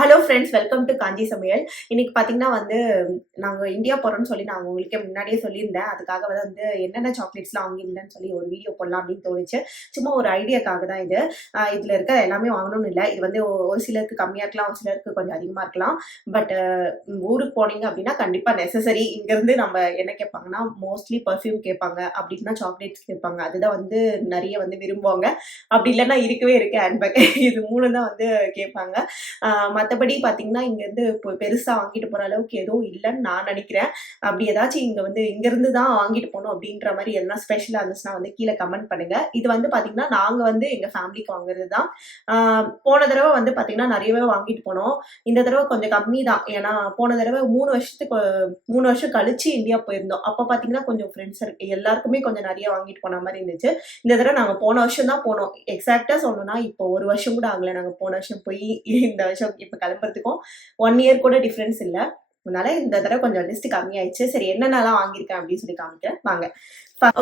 Hello friends welcome to Kanchi சமையல் இன்னைக்கு பார்த்தீங்கன்னா வந்து நாங்கள் இந்தியா போகிறோம்னு சொல்லி நான் உங்களுக்கே முன்னாடியே சொல்லியிருந்தேன். அதுக்காக வந்து என்னென்ன சாக்லேட்ஸ்லாம் வாங்கியிருந்தேன்னு சொல்லி ஒரு வீடியோ போடலாம் அப்படின்னு தோணுச்சு. சும்மா ஒரு ஐடியாக்காக தான் இது. இதில் இருக்க எல்லாமே வாங்கணும்னு இல்லை. இது வந்து ஒரு சிலருக்கு கம்மியாக இருக்கலாம் ஒரு சிலருக்கு கொஞ்சம் அதிகமாக இருக்கலாம். பட் ஊருக்கு போனீங்க அப்படின்னா கண்டிப்பாக நெசசரி இங்கேருந்து நம்ம என்ன கேட்பாங்கன்னா மோஸ்ட்லி பர்ஃப்யூம் கேட்பாங்க. அப்படின்னா சாக்லேட்ஸ் கேட்பாங்க. அதுதான் வந்து நிறைய வந்து விரும்புவாங்க. அப்படி இல்லைன்னா இருக்கவே இருக்கு ஹேண்ட்பேக் இது மூணு தான் வந்து கேட்பாங்க. மற்றபடி பார்த்தீங்கன்னா இங்கேருந்து இப்போ பெருசாக வாங்கிட்டு போகிற அளவுக்கு எதுவும் இல்லைன்னு நான் நினைக்கிறேன். அப்படி ஏதாச்சும் இங்கே வந்து இங்கேருந்து தான் வாங்கிட்டு போகணும் அப்படின்ற மாதிரி எதனா ஸ்பெஷலாக இருந்துச்சுன்னா வந்து கீழே கமெண்ட் பண்ணுங்கள் இது வந்து பார்த்தீங்கன்னா நாங்கள் வந்து எங்கள் ஃபேமிலிக்கு வாங்குறது தான். போன தடவை வந்து பார்த்தீங்கன்னா நிறையவே வாங்கிட்டு போனோம். இந்த தடவை கொஞ்சம் கம்மி தான். ஏன்னா போன தடவை மூணு வருஷத்துக்கு மூணு வருஷம் கழிச்சு இந்தியா போயிருந்தோம். அப்போ பார்த்தீங்கன்னா கொஞ்சம் ஃப்ரெண்ட்ஸ் இருக்கு எல்லாருக்குமே கொஞ்சம் நிறைய வாங்கிட்டு போன மாதிரி இருந்துச்சு. இந்த தடவை நாங்கள் போன வருஷம் தான் போனோம். எக்ஸாக்டாக சொல்லணும்னா இப்போ ஒரு வருஷம் கூட ஆகலை. நாங்கள் போன வருஷம் போய் இந்த வருஷம் இப்போ கிளம்புறதுக்கும் ஒன் இயர் கூட டிஃப்ரென்ஸ் இல்லை. அதனால இந்த தடவை கொஞ்சம் லிஸ்ட் கம்மியாயிடுச்சு. சரி என்னென்னலாம் வாங்கியிருக்கேன் அப்படின்னு சொல்லி காமிக்கிறேன். வாங்க.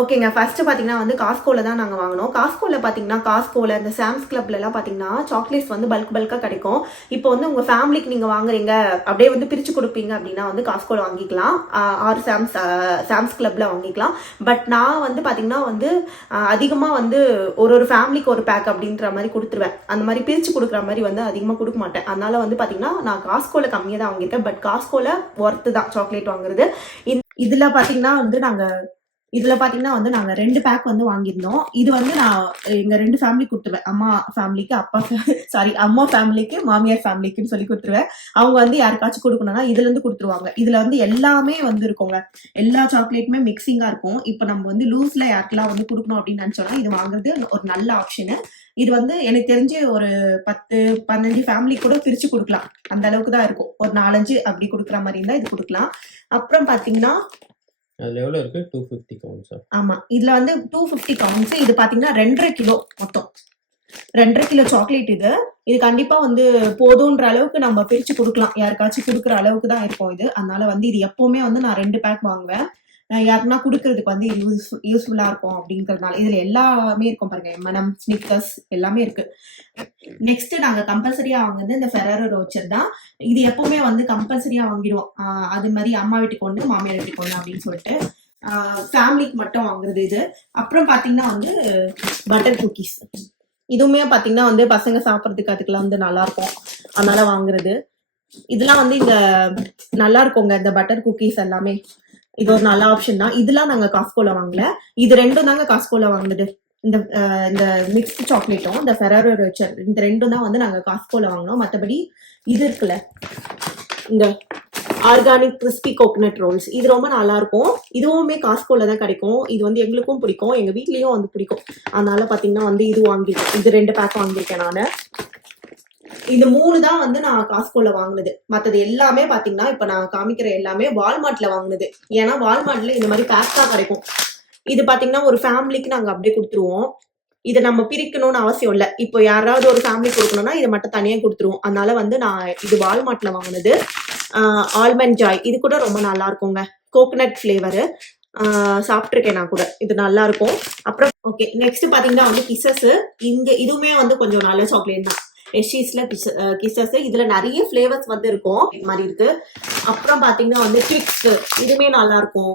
ஓகேங்க ஃபர்ஸ்ட் பார்த்தீங்கன்னா வந்து காஸ்கோல தான் நாங்கள் வாங்கினோம். காஸ்கோல பார்த்தீங்கன்னா காஸ்கோல இந்த சாம்ஸ் கிளப்லலாம் பார்த்தீங்கன்னா சாக்லேட்ஸ் வந்து பல்க் பல்காக கிடைக்கும். இப்போ வந்து உங்கள் ஃபேமிலிக்கு நீங்கள் வாங்குறீங்க அப்படியே வந்து பிரித்து கொடுப்பீங்க அப்படின்னா வந்து காஸ்கோல வாங்கிக்கலாம். ஆறு ஆர் சாம்ஸ் சாம்ஸ் கிளப்ல வாங்கிக்கலாம். பட் நான் வந்து பார்த்தீங்கன்னா வந்து அதிகமாக வந்து ஒரு ஒரு ஃபேமிலிக்கு ஒரு பேக் அப்படின்ற மாதிரி கொடுத்துருவேன். அந்த மாதிரி பிரித்து கொடுக்குற மாதிரி வந்து அதிகமாக கொடுக்க மாட்டேன். அதனால வந்து பார்த்தீங்கன்னா நான் காஸ்கோல கம்மியாக தான் வாங்கியிருக்கேன். பட் காஸ்கோல ஒர்த்து தான் சாக்லேட் வாங்குறது. இதில் பார்த்தீங்கன்னா வந்து நாங்கள் இதுல பாத்தீங்கன்னா வந்து நாங்க ரெண்டு பேக் வந்து வாங்கியிருந்தோம். இது வந்து நான் எங்க ரெண்டு ஃபேமிலி கொடுத்துருவேன். அம்மா ஃபேமிலிக்கு அப்பா சாரி அம்மா ஃபேமிலிக்கு மாமியார் ஃபேமிலிக்குன்னு சொல்லி கொடுத்துருவேன். அவங்க வந்து யாருக்காச்சும் கொடுக்கணும்னா இதுல இருந்து கொடுத்துருவாங்க. இதுல வந்து எல்லாமே வந்து இருக்குங்க. எல்லா சாக்லேட்டுமே மிக்சிங்கா இருக்கும். இப்போ நம்ம வந்து லூஸ்ல யாருக்கெல்லாம் வந்து கொடுக்கணும் அப்படின்னு நினைச்சோம்னா இது வாங்குறது ஒரு நல்ல ஆப்ஷனு இது வந்து எனக்கு தெரிஞ்சு ஒரு பத்து பன்னெண்டு ஃபேமிலி கூட பிரிச்சு கொடுக்கலாம். அந்த அளவுக்கு தான் இருக்கும். ஒரு நாலஞ்சு அப்படி கொடுக்குற மாதிரி இருந்தா இது கொடுக்கலாம். அப்புறம் பாத்தீங்கன்னா அதுல எவ்வளவு இருக்கு? டூ ஃபிஃப்டி ஆமா. இதுல வந்து டூ ஃபிஃப்டி கவுண்ட்ஸ் இது பாத்தீங்கன்னா ரெண்டரை கிலோ மொத்தம். ரெண்டரை கிலோ சாக்லேட் இது. இது கண்டிப்பா வந்து போதுன்ற அளவுக்கு நம்ம பிரிச்சு கொடுக்கலாம். யாருக்காச்சும் கொடுக்குற அளவுக்கு தான் இருக்கும் இது. அதனால வந்து இது எப்பவுமே வந்து நான் ரெண்டு பேக் வாங்குவேன். யாருக்குன்னா கொடுக்கறதுக்கு வந்து யூஸ் யூஸ்ஃபுல்லா இருக்கும் அப்படிங்கறதுனால. இதுல எல்லாமே இருக்கும் பாருங்க. M&M, எம்மனம் ஸ்னிக்கர்ஸ் எல்லாமே இருக்கு. நெக்ஸ்ட் நாங்க கம்பல்சரியா வாங்குறது இந்த ஃபெரரோ ரோச்சர் தான். இது எப்பவுமே வந்து கம்பல்சரியா வாங்கிடுவோம். அது மாதிரி அம்மா வீட்டுக்கு ஒன்று மாமியார் வீட்டுக்கு ஒன்று அப்படின்னு சொல்லிட்டு ஃபேமிலிக்கு மட்டும் வாங்குறது இது. அப்புறம் பாத்தீங்கன்னா வந்து பட்டர் குக்கீஸ் இதுவுமே பாத்தீங்கன்னா வந்து பசங்க சாப்பிட்றதுக்கு அதுக்கெல்லாம் வந்து நல்லா இருக்கும். அதனால வாங்குறது. இதெல்லாம் வந்து இந்த நல்லா இருக்குங்க. இந்த பட்டர் குக்கீஸ் எல்லாமே. இது ஒரு நல்ல ஆப்ஷன் தான். இதெல்லாம் நாங்க காஸ்கோல வாங்கல. இது ரெண்டும் தாங்க காஸ்கோல வாங்குனது. இந்த இந்த மிக்ஸ்டு சாக்லேட்டும் இந்த ஃபெராரோ ரோச்சர் இந்த ரெண்டும் தான் வந்து நாங்க காஸ்கோல வாங்கினோம். மற்றபடி இது இருக்குல்ல இந்த ஆர்கானிக் கிறிஸ்பி கோகனட் ரோல்ஸ் இது ரொம்ப நல்லா இருக்கும் இதுவுமே காஸ்கோல தான் கிடைக்கும். இது வந்து எங்களுக்கும் பிடிக்கும். எங்க வீட்லயும் வந்து பிடிக்கும். அதனால பாத்தீங்கன்னா வந்து இது வாங்கிருக்கேன் இது ரெண்டு பேக் வாங்கியிருக்கேன் நானு. இது மூணு தான் வந்து நான் காஸ்கோல வாங்கினது. மத்தது எல்லாமே பாத்தீங்கன்னா இப்ப நான் காமிக்கிற எல்லாமே வால்மார்ட்ல வாங்கினது. ஏன்னா வால்மார்ட்ல இந்த மாதிரி பேக்கா கிடைக்கும். இது பாத்தீங்கன்னா ஒரு ஃபேமிலிக்கு நாங்க அப்படியே கொடுத்துருவோம். இதை நம்ம பிரிக்கணும்னு அவசியம் இல்லை. இப்போ யாராவது ஒரு ஃபேமிலி கொடுக்கணும்னா இதை மட்டும் தனியாக கொடுத்துருவோம். அதனால வந்து நான் இது வால்மார்ட்ல வாங்கினது. ஆல்மண்ட் ஜாய் இது கூட ரொம்ப நல்லா இருக்குங்க. கோகனட் ஃப்ளேவரு சாப்பிட்ருக்கேன் நான் கூட. இது நல்லா இருக்கும். அப்புறம் ஓகே நெக்ஸ்ட் பாத்தீங்கன்னா வந்து கிசஸ் இங்க இதுவுமே வந்து கொஞ்சம் நல்ல சாக்லேட் தான். எஷீஸ்ல கிசஸ் இதுல நிறைய ஃப்ளேவர்ஸ் வந்து இருக்கும். இது மாதிரி இருக்கு. அப்புறம் பாத்தீங்கன்னா வந்து கிக்ஸ் இதுவுமே நல்லா இருக்கும்.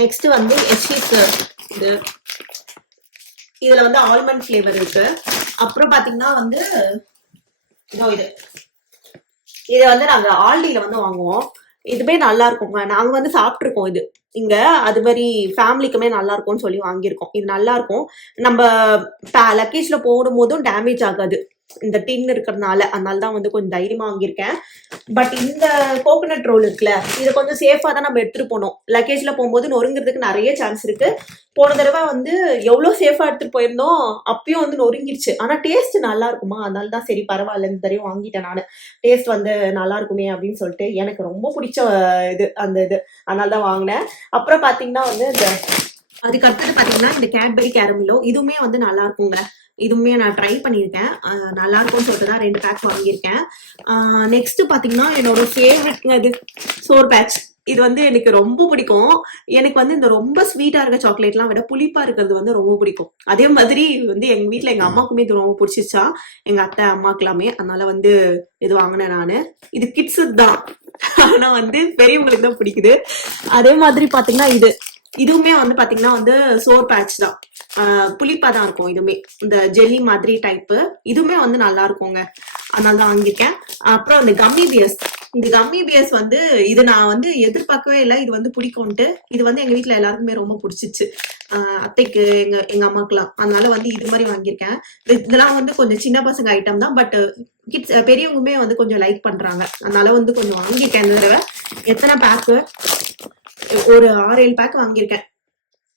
நெக்ஸ்ட் வந்து எஷீஸ் இது. இதுல வந்து ஆல்மண்ட் ஃப்ளேவர் இருக்கு. அப்புறம் பாத்தீங்கன்னா வந்து இதோ இது. இதை வந்து நாங்க ஆல்டியில வந்து வாங்குவோம். இதுவே நல்லா இருக்குங்க நாங்க வந்து சாப்பிட்ருக்கோம் இது. இங்க அது மாதிரி ஃபேமிலிக்குமே நல்லா இருக்கும்னு சொல்லி வாங்கியிருக்கோம். இது நல்லா இருக்கும் நம்ம லக்கேஜ்ல போடும் போதும் டேமேஜ் ஆகாது. இந்த டின் இருக்கிறதுனால அதனால தான் வந்து கொஞ்சம் தைரியமா வாங்கியிருக்கேன். பட் இந்த கோகனட் ரோல் இருக்குல்ல இதை கொஞ்சம் சேஃபா தான் நம்ம எடுத்துட்டு போனோம் லக்கேஜ்ல போகும்போது நொறுங்கிறதுக்கு நிறைய சான்ஸ் இருக்கு. போன தடவை வந்து எவ்வளோ சேஃபா எடுத்துட்டு போயிருந்தோம் அப்பயும் வந்து நொறுங்கிருச்சு. ஆனா டேஸ்ட் நல்லா இருக்குமா? அதனால தான் சரி பரவாயில்ல இந்த தடவை வாங்கிட்டேன் நான். டேஸ்ட் வந்து நல்லா இருக்குமே அப்படின்னு சொல்லிட்டு எனக்கு ரொம்ப பிடிச்ச இது அந்த இது. அதனால தான் வாங்கினேன். அப்புறம் பாத்தீங்கன்னா வந்து இந்த அதுக்கு அடுத்தது பாத்தீங்கன்னா இந்த கேட்பரி கேரமிலோ இதுவுமே வந்து நல்லா இருக்குங்க. இதுவுமே நான் ட்ரை பண்ணியிருக்கேன். நல்லா இருக்கும்னு சொல்லிட்டு தான் ரெண்டு பேக் வாங்கியிருக்கேன். நெக்ஸ்ட் பாத்தீங்கன்னா என்னோட ஃபேவரட்ங்க இது சோர் பேட்ச் இது வந்து எனக்கு ரொம்ப பிடிக்கும். எனக்கு வந்து இந்த ரொம்ப ஸ்வீட்டா இருக்க சாக்லேட்லாம் விட புளிப்பா இருக்கிறது வந்து ரொம்ப பிடிக்கும். அதே மாதிரி வந்து எங்க வீட்ல எங்க அம்மாக்குமே இது ரொம்ப பிடிச்சிச்சா எங்க அத்தை அம்மாக்கெல்லாமே. அதனால வந்து இது வாங்கினேன் நானு. இது கிட்ஸ் தான். ஆனா வந்து பெரியவங்களுக்கு தான் பிடிக்குது. அதே மாதிரி பாத்தீங்கன்னா இது. இதுவுமே வந்து பாத்தீங்கன்னா வந்து சோர் பேட்ச் தான். புளிப்பா தான் இருக்கும் இதுவுமே. இந்த ஜெல்லி மாதிரி டைப்பு இதுவுமே வந்து நல்லா இருக்குங்க. அதனால தான் வாங்கியிருக்கேன். அப்புறம் இந்த கம்மி பியர்ஸ் இந்த கம்மி பியர்ஸ் வந்து இது நான் வந்து எதிர்பார்க்கவே இல்லை. இது வந்து பிடிக்கும்ட்டு இது வந்து எங்க வீட்டுல எல்லாருக்குமே ரொம்ப பிடிச்சிச்சு. அத்தைக்கு எங்க எங்க அம்மாக்கெல்லாம். அதனால வந்து இது மாதிரி வாங்கியிருக்கேன். இதெல்லாம் வந்து கொஞ்சம் சின்ன பசங்க ஐட்டம் தான். பட் கிட்ஸ் பெரியவங்களுமே வந்து கொஞ்சம் லைக் பண்றாங்க. அதனால வந்து கொஞ்சம் வாங்கியிருக்கேன் இந்த தடவை. எத்தனை பேக்கு ஒரு ஆறு ஏழு பேக் வாங்கியிருக்கேன்.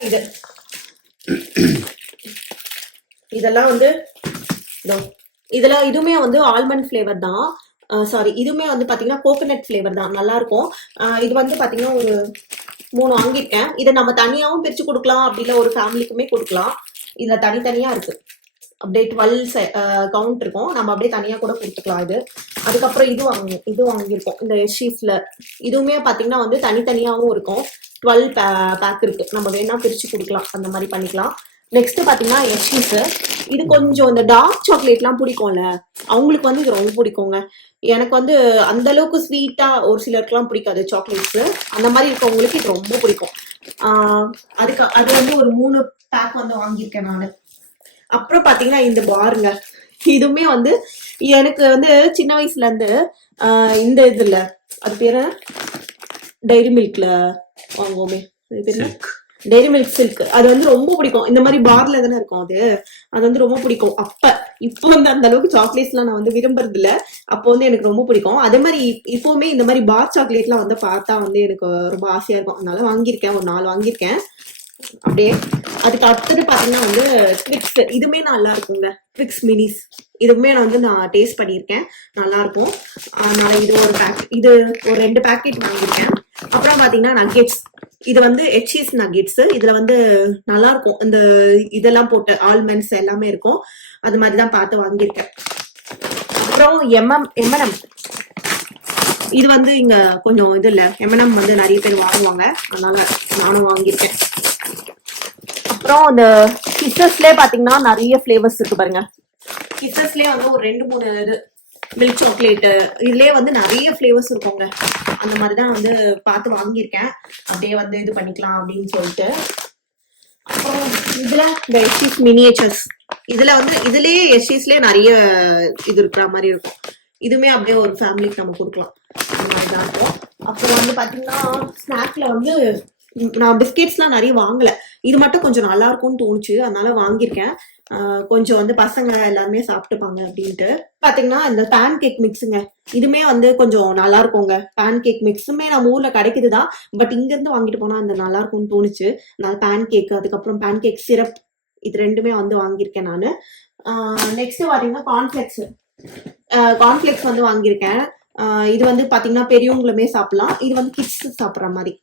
இது. இதெல்லாம் வந்து இதோ இதெல்லாம் இதுவுமே வந்து ஆல்மண்ட் ஃப்ளேவர் தான். சாரி இதுவுமே வந்து பார்த்தீங்கன்னா கோகனட் ஃப்ளேவர் தான். நல்லா இருக்கும் இது வந்து பார்த்தீங்கன்னா ஒரு மூணு வாங்கியிருக்கேன். இதை நம்ம தனியாகவும் பிரித்து கொடுக்கலாம். அப்படின்னா ஒரு ஃபேமிலிக்குமே கொடுக்கலாம். இதில் தனித்தனியாக இருக்குது அப்படியே டுவெல் கவுண்ட் இருக்கும். நம்ம அப்படியே தனியா கூட கொடுத்துக்கலாம் இது. அதுக்கப்புறம் இது வாங்கி இது வாங்கியிருக்கோம். இந்த ஷீஸ்ல இதுவுமே பாத்தீங்கன்னா வந்து தனித்தனியாகவும் இருக்கும். டுவெல் பேக் இருக்கு. நம்ம வேணா பிரிச்சு கொடுக்கலாம். அந்த மாதிரி பண்ணிக்கலாம். நெக்ஸ்ட் பாத்தீங்கன்னா எஷ்ஷீஸ் இது கொஞ்சம் இந்த டார்க் சாக்லேட்லாம் பிடிக்கும்ல. அவங்களுக்கு வந்து இது ரொம்ப பிடிக்குங்க. எனக்கு வந்து அந்த அளவுக்கு ஸ்வீட்டா ஒரு சிலருக்குலாம் பிடிக்காது சாக்லேட்ஸ் அந்த மாதிரி இருக்கவங்களுக்கு இது ரொம்ப பிடிக்கும். ஆஹ் அதுக்கு அது வந்து ஒரு மூணு பேக் வந்து வாங்கியிருக்கேன் நான். அப்புறம் பாத்தீங்கன்னா இந்த பாருங்க. இதுவுமே வந்து எனக்கு வந்து சின்ன வயசுல இருந்து ஆஹ் இந்த இதுல. அது பேரு டைரி மில்க்ல வாங்குவோமே? டெய்ரி மில்க் சில்க் அது வந்து ரொம்ப பிடிக்கும். இந்த மாதிரி பார்ல தானே இருக்கும் அது. அது வந்து ரொம்ப பிடிக்கும். அப்ப இப்போ வந்து அந்த அளவுக்கு சாக்லேட்ஸ்லாம் நான் வந்து விரும்புறது இல்ல அப்போ வந்து எனக்கு ரொம்ப பிடிக்கும். அதே மாதிரி இப்- இப்பவுமே இந்த மாதிரி பார் சாக்லேட்லாம் வந்து பார்த்தா வந்து எனக்கு ரொம்ப ஆசையா இருக்கும். அதனால வாங்கியிருக்கேன். ஒரு நாலு வாங்கியிருக்கேன். அப்படியே அதுக்கு அடுத்தது பாத்தீங்கன்னா வந்து ட்விக்ஸ் இதுவுமே நல்லா இருக்குங்க ட்விக்ஸ் மினிஸ் இதுவுமே நான் வந்து நான் டேஸ்ட் பண்ணியிருக்கேன். நல்லா இருக்கும் அதனால இது ஒரு பேக் இது ஒரு ரெண்டு பேக்கெட் வாங்கியிருக்கேன். அப்புறம் பாத்தீங்கன்னா நக்கெட்ஸ் இது வந்து எச்சீஸ் நக்கெட்ஸ் இதுல வந்து நல்லா இருக்கும் இந்த இதெல்லாம் போட்டு ஆல்மண்ட்ஸ் எல்லாமே இருக்கும். அது மாதிரி தான் பார்த்து வாங்கியிருக்கேன். அப்புறம் எம்எம் எம்என்எம் இது வந்து இங்க கொஞ்சம் இது இல்ல. எம்என்எம் வந்து நிறைய பேர் வாங்குவாங்க. அதனால நானும் வாங்கியிருக்கேன். அப்புறம் இந்த கிசஸ்லேயே பாத்தீங்கன்னா நிறைய ஃபிளேவர்ஸ் இருக்கு பாருங்க. கிசஸ்லேயே வந்து ஒரு ரெண்டு மூணு இது மில்க் சாக்லேட் இதுலயே வந்து நிறைய ஃபிளேவர்ஸ் இருக்குங்க. அந்த மாதிரி தான் வந்து பார்த்து வாங்கியிருக்கேன். அப்படியே வந்து இது பண்ணிக்கலாம் அப்படின்னு சொல்லிட்டு. அப்புறம் இதுல இந்த எஸ்டிஸ் மினியேச்சர்ஸ் இதுல வந்து இதுலயே எஸ்டிஸ்லயே நிறைய இது இருக்கிற மாதிரி இருக்கும். இதுவுமே அப்படியே ஒரு ஃபேமிலிக்கு நம்ம கொடுக்கலாம். அந்த மாதிரி தான் இருக்கும். அப்புறம் வந்து பாத்தீங்கன்னா ஸ்நாக்ல வந்து நான் பிஸ்கெட்ஸ்லாம் நிறைய வாங்கல. இது மட்டும் கொஞ்சம் நல்லா இருக்கும்னு தோணுச்சு. அதனால வாங்கியிருக்கேன். கொஞ்சம் வந்து பசங்க எல்லாருமே சாப்பிட்டுப்பாங்க அப்படின்ட்டு. பாத்தீங்கன்னா இந்த பேன் கேக் மிக்ஸுங்க இதுமே வந்து கொஞ்சம் நல்லா இருக்குங்க பேன் கேக் மிக்ஸுமே நம்ம ஊர்ல கிடைக்குதுதான். பட் இங்க இருந்து வாங்கிட்டு போனா அந்த நல்லா இருக்கும்னு தோணுச்சு. நான் பேன் கேக் அதுக்கப்புறம் பேன் கேக் சிரப் இது ரெண்டுமே வந்து வாங்கியிருக்கேன் நான். நெக்ஸ்ட் பாத்தீங்கன்னா கார்ன்ஃபிளெக்ஸ் கார்ன்ஃபிளெக்ஸ் வந்து வாங்கியிருக்கேன். இது வந்து பாத்தீங்கன்னா பெரியவங்களுமே சாப்பிடலாம். இது வந்து கிட்ஸ் சாப்பிட்ற மாதிரி.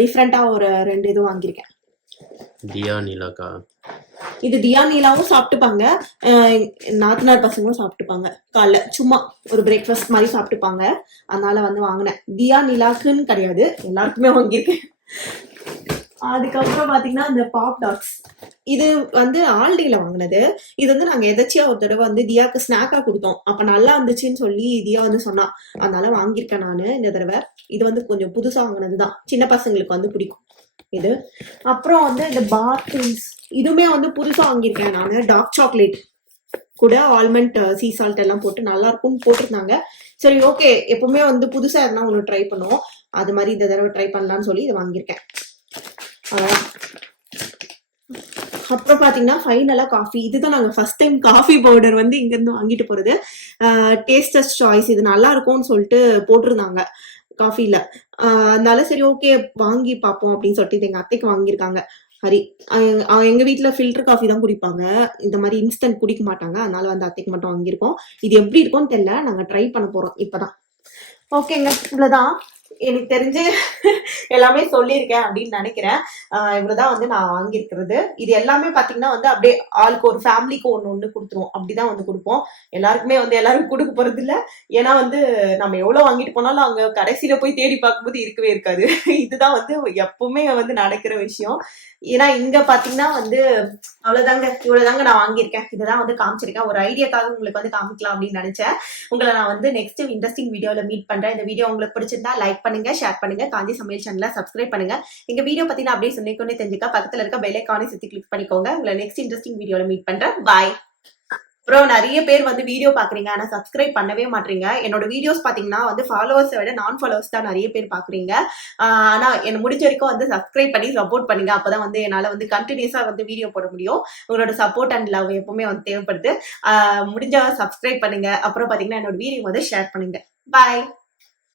டிஃப்ரெண்டா ஒரு ரெண்டு இது வாங்கியிருக்கேன். தியா நிலாக்கா? இது தியா நீலாவும் சாப்பிட்டுப்பாங்க. நாத்தனார் பசங்களும் சாப்பிட்டுப்பாங்க. காலைல சும்மா ஒரு பிரேக்ஃபாஸ்ட் மாதிரி சாப்பிட்டுப்பாங்க. அதனால வந்து வாங்கினேன். தியா நிலாக்குன்னு கிடையாது. எல்லாருக்குமே வாங்கியிருக்கேன். அதுக்கப்புறம் பாத்தீங்கன்னா இந்த பாப் டாக்ஸ் இது வந்து ஆல்டியில வாங்கினது. இது வந்து நாங்க எதாச்சியா ஒரு தடவை வந்து தியாக்கு ஸ்நாக்கா கொடுத்தோம். அப்ப நல்லா இருந்துச்சுன்னு சொல்லி தியா வந்து சொன்னா. அதனால வாங்கியிருக்கேன் நானு இந்த தடவை. இது வந்து கொஞ்சம் புதுசா வாங்கினதுதான். சின்ன பசங்களுக்கு வந்து பிடிக்கும். இது. அப்புறம் வந்து இந்த பாத்ரூம்ஸ் இதுவுமே வந்து புதுசா வாங்கியிருக்கேன் நான். டார்க் சாக்லேட் கூட ஆல்மண்ட் சீ சால்ட் எல்லாம் போட்டு நல்லா இருக்கும்னு போட்டிருந்தாங்க. சரி ஓகே எப்பவுமே வந்து புதுசா இருந்தா ஒன்று ட்ரை பண்ணுவோம். அது மாதிரி இந்த தடவை ட்ரை பண்ணலாம்னு சொல்லி இதை வாங்கியிருக்கேன். அப்புறம் பார்த்தீங்கன்னா ஃபைனலாக காஃபி இதுதான் நாங்கள் ஃபர்ஸ்ட் டைம் காஃபி பவுடர் வந்து இங்கேருந்து வாங்கிட்டு போகிறது டேஸ்டஸ் சாய்ஸ் இது நல்லா இருக்கும்னு சொல்லிட்டு போட்டிருந்தாங்க காஃபியில் அதனால சரி ஓகே வாங்கி பார்ப்போம் அப்படின்னு சொல்லிட்டு இது எங்கள் அத்தைக்கு வாங்கியிருக்காங்க. ஹரி எங்கள் வீட்டில் ஃபில்டர் காஃபி தான் குடிப்பாங்க. இந்த மாதிரி இன்ஸ்டன்ட் குடிக்க மாட்டாங்க. அதனால வந்து அத்தைக்கு மட்டும் வாங்கியிருக்கோம். இது எப்படி இருக்கும்னு தெரியல. நாங்கள் ட்ரை பண்ண போகிறோம் இப்போ தான் ஓகேங்க இவ்வளோதான் எனக்கு தெரிஞ்சு எல்லாமே சொல்லியிருக்கேன் அப்படின்னு நினைக்கிறேன். இவ்வளவுதான் வந்து நான் வாங்கியிருக்கிறது. இது எல்லாமே பாத்தீங்கன்னா வந்து அப்படியே ஆளுக்கு ஒரு ஃபேமிலிக்கு ஒன்று ஒண்ணு கொடுத்துருவோம். அப்படிதான் வந்து கொடுப்போம். எல்லாருக்குமே வந்து எல்லாரும் கொடுக்க போறது இல்ல ஏன்னா வந்து நம்ம எவ்வளவு வாங்கிட்டு போனாலும் அங்க கடைசியில போய் தேடி பார்க்கும்போது இருக்கவே இருக்காது. இதுதான் வந்து எப்பவுமே வந்து நடக்கிற விஷயம். ஏன்னா இங்க பாத்தீங்கன்னா வந்து அவ்வளவுதாங்க. இவ்வளவுதாங்க நான் வாங்கியிருக்கேன். இதுதான் வந்து காமிச்சிருக்கேன். ஒரு ஐடியாக்காக உங்களுக்கு வந்து காமிக்கலாம் அப்படின்னு நினைச்சேன். உங்களை நான் வந்து நெக்ஸ்ட் இன்ட்ரெஸ்டிங் வீடியோல மீட் பண்றேன். இந்த வீடியோ உங்களுக்கு பிடிச்சிருந்தா லைக் பண்ணி பண்ணுங்க ஷேர் பண்ணுங்க காஞ்சி சமையல் சேனலை சப்ஸ்கிரைப் பண்ணுங்க. எங்க வீடியோ பத்தின அப்படியே சொன்னிக்கொண்டே தெரிஞ்சுக்க பக்கத்துல இருக்க பெல் ஐக்கானை சுத்தி கிளிக் பண்ணிக்கோங்க. உங்களை நெக்ஸ்ட் இன்ட்ரெஸ்டிங் வீடியோல மீட் பண்றேன். பாய் அப்புறம் நிறைய பேர் வந்து வீடியோ பாக்குறீங்க ஆனா சப்ஸ்கிரைப் பண்ணவே மாட்டீங்க. என்னோட வீடியோஸ் பாத்தீங்கன்னா வந்து ஃபாலோவர்ஸை விட நான் ஃபாலோவர்ஸ் தான் நிறைய பேர் பாக்குறீங்க ஆனா என்ன முடிஞ்ச வரைக்கும் வந்து சப்ஸ்கிரைப் பண்ணி சப்போர்ட் பண்ணுங்க. அப்பதான் வந்து என்னால வந்து கண்டினியூஸா வந்து வீடியோ போட முடியும். உங்களோட சப்போர்ட் அண்ட் லவ் எப்பவுமே வந்து தேவைப்படுது. முடிஞ்ச முடிஞ்சா சப்ஸ்கிரைப் பண்ணுங்க. அப்புறம் பாத்தீங்கன்னா என்னோட வீடியோ வந்து ஷேர் பண்ணுங்க. பாய்